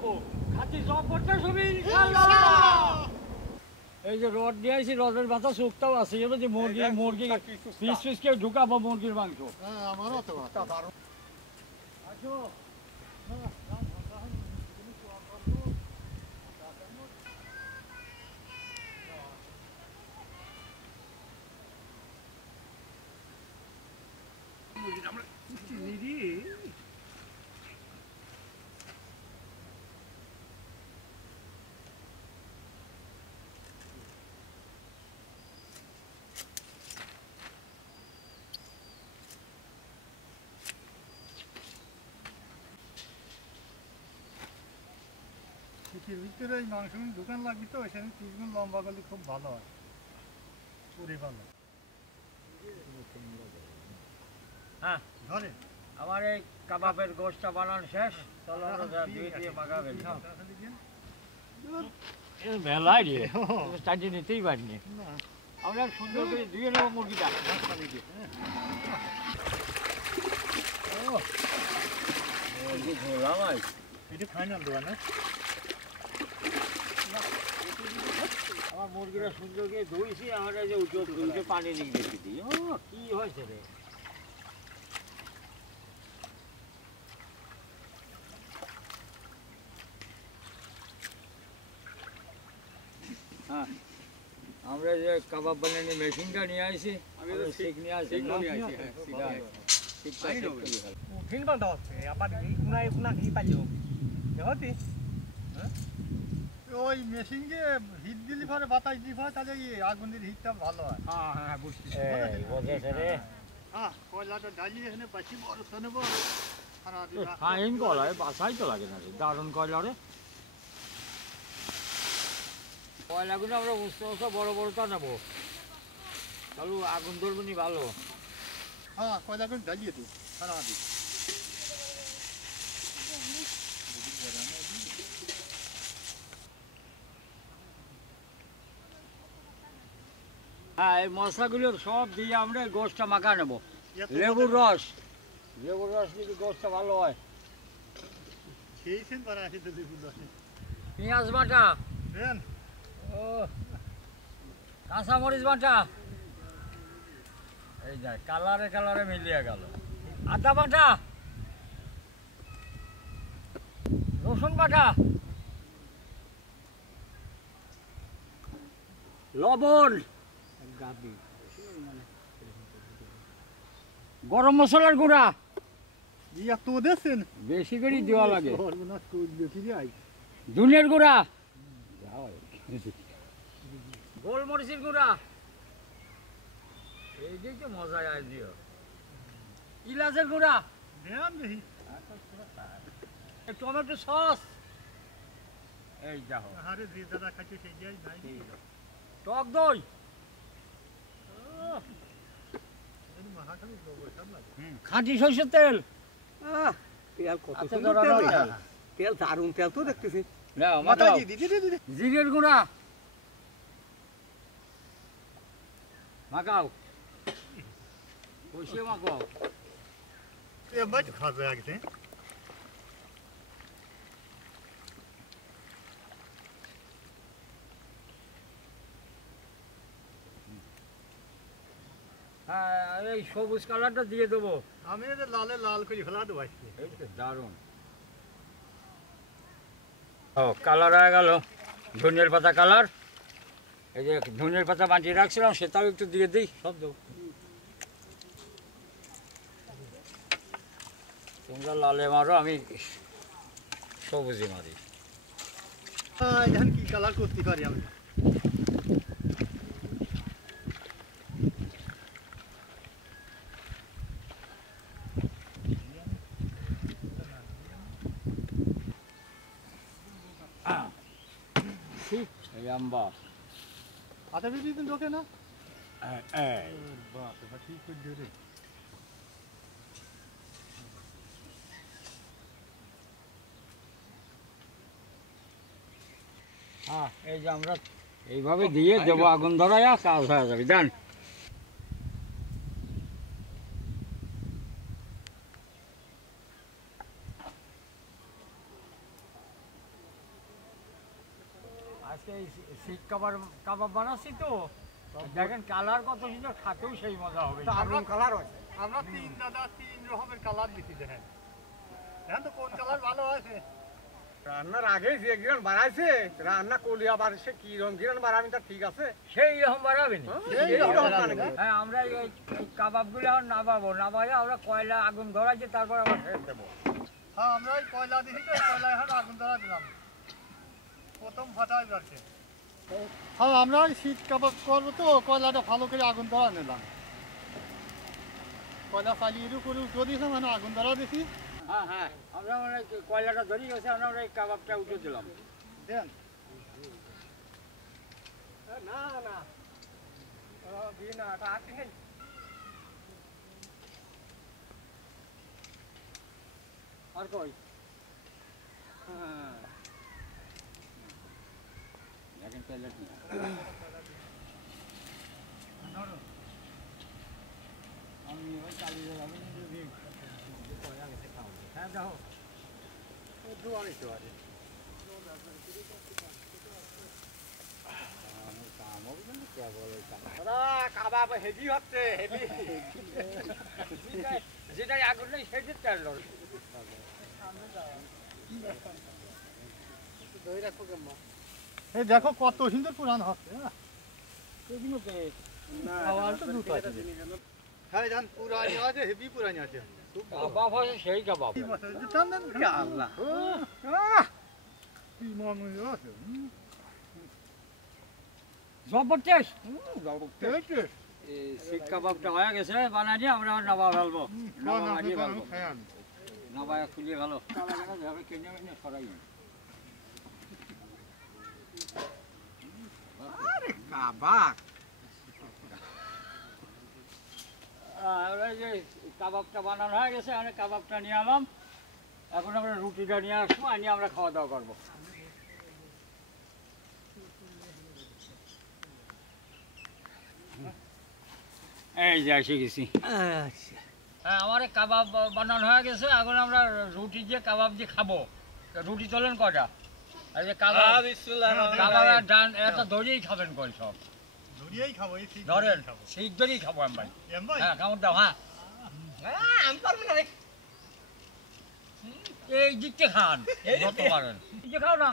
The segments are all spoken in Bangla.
খাবো খাতি জব করতে সবই ইনশাআল্লাহ। এই যে রড নিয়ে আইছি, রডের মাথা শুকতাও আছে, এবার যে মুরগি পিস পিস কে ঢুকাবো মুরগির মাংস। আমারও তো আসো শীতের ভিতরে এই মাংস দোকান লাগবে তো সেখানে পিসগুলো লম্বা করলে খুব ভালো হয়, পুরি ভালো। হ্যাঁ ধরে আমার এই কাবাবের গোশটা বানানো শেষ, চলো আমরা দিয়ে মাখা ফেলি। মেলাই রে স্টার্টে নিতেই পারিনি, আমরা সুন্দর করে ধুয়ে নেবো মুরগিটা। এটা ফাইনাল দেওয়া না? আমার মুরগিটা সুন্দর করে ধুইছি, আমার এই যে উঠে পানি নিয়ে দেখেছি। ও কি হয়েছে রে, হ্যাঁ আমরা যে কাবাব বানানোর মেশিনটা নিয়ে আসি, শিখ নিয়ে আসি, ফিল বান্ধা হচ্ছে আবার এই কোনা কি পাইও দেখতি ওই মেশিন দিয়ে হিট দিলি পরে বাতাস দিলি পরে তাহলে আগুনের হিটটা ভালো হয়। হ্যাঁ হ্যাঁ বুঝছি বোঝেছে রে। হ্যাঁ কয়লাটা ডালি এখানে বাসি বড় নেব ফাইন কয়লায় বাসাই তো লাগে না রে, দারুণ কয়লা রে। কয়লাগুলো আমরা বুঝতে বড় বড়টা নেবো, তাহলে আগুন ধরবনি ভালো। হ্যাঁ কয়লাগুলো ডালিয়ে দিই সারা দিই। হ্যাঁ এই মশলাগুলো সব দিয়ে আমরা গোশটা মাখা নেবো। লেবুর রস দিলে গোশটা ভালো হয়। খেয়েছেন তারা আসে তো লেবুর রসে পেঁয়াজ বাটা, ও কাঁচামরিচ বাটা, এই যা কালারে মিলিয়ে গেল। আদা বাটা, রসুন বাটা, লবণ, গরম মশলার গুঁড়া তো দেখছেন বেশি করে দেওয়া লাগে, ধনিয়ার গুঁড়া, গোলমরিচের গুঁড়া, এই যে তো মজা আয় দিও, ইলাচের গুঁড়া, টমেটো সস, এই যাও টক দই, খাঁটি সরষের তেল, তেল দারুন তেল তো দেখতেছি। জিরের গুঁড়া মাখাও, কষিয়ে মাখাও। খাওয়া যায় আগে হ্যাঁ এই সবুজ কালারটা দিয়ে দেবো আমি লাল করে ফেলা দেবো। এই তো দারুণ। ও কালার হয়ে গেল, ধনিয়ার পাতা কালার। এই যে ধনিয়ার পাতা বাঁচিয়ে রাখছিলাম সেটাও একটু দিয়ে দিই, সব দেবো। তোমরা লালে মারো, আমি সবুজে মারি। এখন কি কালার করতে পারি আমি? এই আম্বা আচ্ছা বিবি দিন ঢোকে না? ঠিক করে রে। হ্যাঁ এই যে আমরা এইভাবে দিয়ে দেবো, আগুন ধরাইয়া কাজ হয়ে যাবে। জান আজকে এই শিক কাবাব বানাচ্ছি তো দেখেন কালার কত সুন্দর, খাতেও সেই মজা হবে। দারুণ কালার হয়। আমরা তিন দাদা তিন রকমের কালার দিচ্ছি দেখেন। এখন তো কোন কালার ভালো আছে? রান্নার আগে যে গিরান বাড়াইছে, রান্না করলে আবার সে কি রকম গিরান বাড়াবি তা ঠিক আছে। সেই রকম বানাবেন। সেই রকম বানাবে। হ্যাঁ, আমরা এই কাবাবগুলো এখন নামাবো আমরা কয়লা আগুন ধরাইছে, তারপর আবার ফেরত দেবো। হ্যাঁ, আমরা ওই কয়লা দিছি তো, কয়লা এখন আগুন ধরা দিলাম, প্রথম ফাটাই যাচ্ছে। হ্যাঁ, আমরা ওই শীত কাবাব করবো তো, কয়লাটা ভালো করে আগুন ধরা নিলাম। কয়লা চালিয়ে করে উঠে দিয়েছে, মানে আগুন ধরা দিছি। হ্যাঁ হ্যাঁ, আমরা মানে কয়লাটা ধরে গেছে, আমরা এই কাবাবটা উঠে দিলাম। দেন না না বিনা আছে। আর কই দেখেন কয়লাটা নিয়ে আমি এবার চালিয়ে যাবো। হ্যাঁ দেখো দুয়ারে দুয়ারে কাবাব হেভি হচ্ছে, হেভি। যেটাই আগুন নেই সেটাই তেল ধরে। এই দেখো কত সুন্দর পুরান হচ্ছে। এগুলোতে খাওয়ার তো দুটো আছে। হ্যাঁ, জান পুরানি আছে, হেভি পুরানি আছে। কাবাব আছে সেই কাবাব। কি বছর টান দেন আল্লাহ কি মনে আছে? জবরদস্ত। টেস্ট এই শিক কাবাবটা হয়ে গেছে, বানাই নিয়ে আমরা নাবা ফেলবো। নাবা বানিয়ে ফেলবো, নাবা খুলিয়ে ভালো কিনে কিনে সরাই। আরে কাবাব আমরা যে কাবাবটা বানানো হয়ে গেছে, আমরা কাবাবটা নিয়ে এলাম। এখন আমরা রুটিটা নিয়ে আসবো, আনিয়ে আমরা খাওয়া দাওয়া করবো। এই যে এসে গেছি। হ্যাঁ, আমার কাবাব বানানো হয়ে গেছে, এখন আমরা রুটি দিয়ে কাবাব দিয়ে খাবো। রুটি তোলেন কয়টা? আর যে কাবাব কাবাবের ডান একটা ধরেই খাবেন কই সব ধরিয়েই খাবো, এই ঠিক ধরেন, খাবো। শিক ধরেই খাবো আমি ভাই। এম ভাই, হ্যাঁ, কামড় দাও। হ্যাঁ, আমি পারবো না রে। এই দিকতে খান, যত পারেন দিকতে খাও না।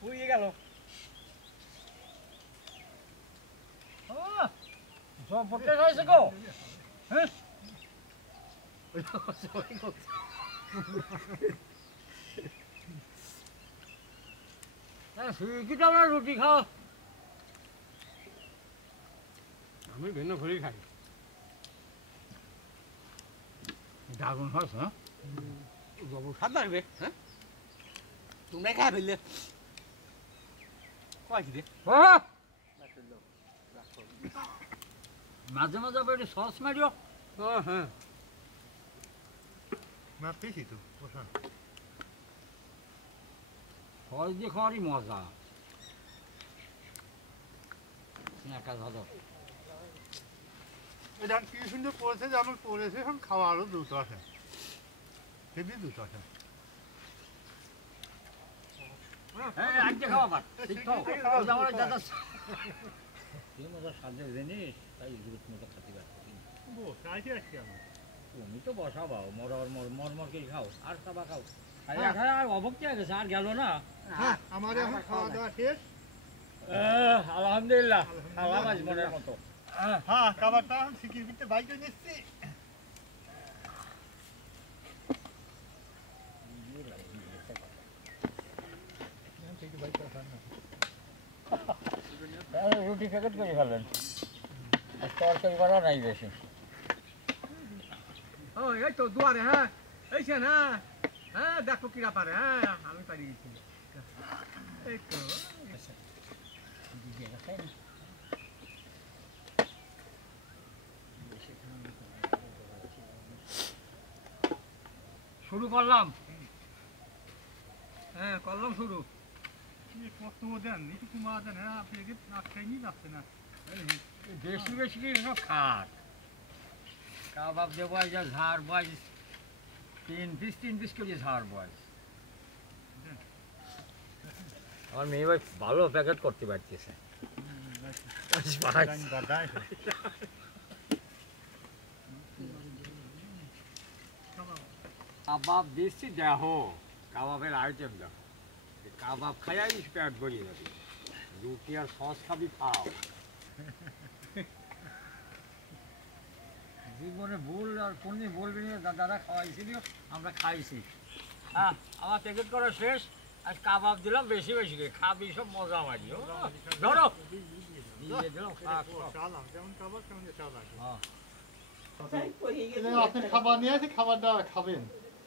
পুড়িয়ে গেল। সব পড়তে হয়েছে গো। হ্যাঁ, শিখিটা আমরা রুটি খাও। আমি ভিন্ন ঘুরি খাই। দারুণ হয়েছে। হ্যাঁ, স্বাদ লাগবে। হ্যাঁ, তুমি খাই ফেললে কয়েছি রে। মাঝে মাঝে আবার একটু সস মারিও। হ্যাঁ, না পেয়েছি তো বসা। সস দিয়ে খাওয়ারই মজা। একটা ধরো। এটা কি সুন্দর পড়েছে, যেমন পড়েছে, এখন খাওয়া আরো দ্রুত আছে, হেভি দ্রুত আছে। হ্যাঁ, আজকে খাওয়া পার। ঠিক খাও। ওই যে আমার দাদা কি মজা স্বাদের জিনিস, তাই জুত মতো খাতে পারছি। বসাইছি আজকে আমি। তুমি তো বসাবাও, মরমরকেই খাও, আর খাবা খাও। আর অভক্তি হয়ে গেছে, আর গেল না। হ্যাঁ, আমার এখন খাওয়া দাওয়া শেষ। আলহামদুলিল্লাহ, খাওয়া মাছ মনের মতো। হ্যাঁ, খাবারটা এখন সিকির ভিতরে বাইকে নিচ্ছি। রুটি প্যাকেট করে ফেলেন, তরকারি করা নাই বেশি। ও এই তো দুয়ারে। হ্যাঁ, এই সে না। হ্যাঁ, দেখো কিরা পারে। হ্যাঁ, আমি পারি গেছি। এই তো শুরু করলাম। হ্যাঁ, করলাম শুরু। কত দেন, একটু কমা দেন। হ্যাঁ, আপনি একে নাচটাই নিয়ে যাচ্ছে না। বেশি বেশি করে সব খাট কাবাব দেবো, যা ঝাড় বয়স 3 পিস করে ঝাড় বয়স। আমার মেয়ে ভাই ভালো প্যাকেট করতে পারতেছে। কাবাব দিচ্ছি দেখো, কাবাবের আইটেম দেখো, কাবাব খাইয়াই পেট ভরিয়ে যাবে। রুটি আর সস খাবি খাও। জীবনে ভুল আর কোনদিন বলবি না দাদা খাওয়াইছিল, আমরা খাইছি। হ্যাঁ আমার প্যাকেট করা শেষ, আর কাবাব দিলাম বেশি বেশি করে, খাবি সব মজা মারি। ধরো দিয়ে দিলাম, আপনি খাবার নিয়ে আসি, খাবারটা খাবেন।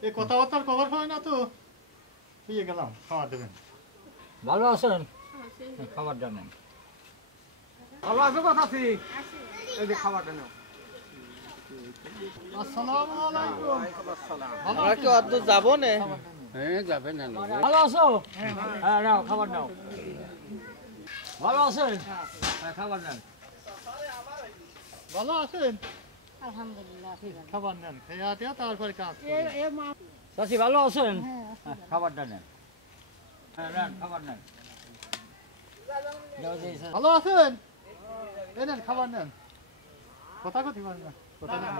এই কথাবার্তার কভার হয় না তো, দিয়ে গেলাম, খাবার দেবেন। ভালো আছেন? খাবারটা নেন। ভালো আছো কথা আছি, এই যে খাবারটা নাও। আসসালামু আলাইকুম। আমরা কি অত যাবো না? ভালো আছো? হ্যাঁ নাও খাবার নাও। ভালো আছেন? হ্যাঁ খাবার নেন। ভালো আছেন? আলহামদুলিল্লাহ ঠিক আছে। খাবার নেন, খেয়ে টেয়া তারপরে কাজ করবেন। চাচি ভালো আছেন? হ্যাঁ খাবারটা নেন। হ্যাঁ নেন খাবার নেন। ভালো আছেন? এই নেন খাবার নেন। কথা কথি পারেন না, কথা নেন।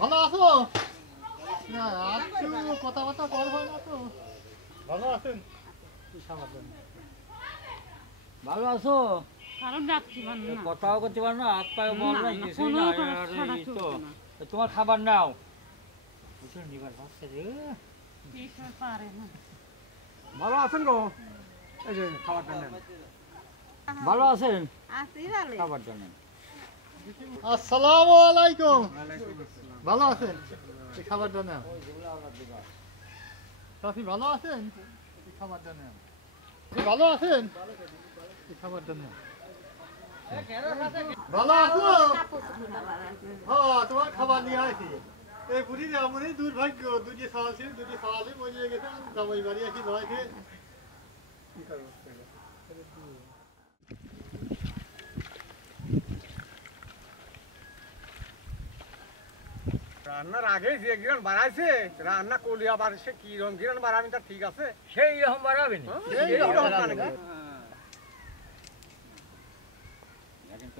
ভালো আছো? না একটু কথাবার্তা কর হয় না তো। ভালো আছেন? ভালো আছো? কারণ ডাকছি না। কথাও করতে পারো না, হাত পায়ে বল নাই, না, কিছুই কোনো না। কথা আর শোনা এই তো, চলবে না। তোমার খাবার নাও। বুঝলেন নিবার ভাবছে রে। এই সময় পারে না। ভালো আছেন গো? এই যে খাবারটা নেন। ভালো আছেন? আসি ভালো। খাবারটা নেন। আসসালামু আলাইকুম। ভালো আছেন? এই খাবারটা নেন। কাফি ভালো আছেন? এই খাবারটা নেন। ভালো আছেন? এই খাবারটা নেন। ভালো আছো? হ্যাঁ তোমার খাবার নিয়ে আসি। এই বুড়ির এমনই দুর্ভাগ্য, দুটি সওয়াল ছিল, দুটি সওয়ালই মরিয়ে গেছে। জামাই বাড়ি আসি লয় খেয়ে কি করবো? রান্নার আগে যে গিরান বাড়াইছে, রান্না করলে আবার সে কি রকম গিরান বাড়াবেন তা ঠিক আছে। সেই রকম বাড়াবেন। এই রকম বাড়াবেন। দেখেন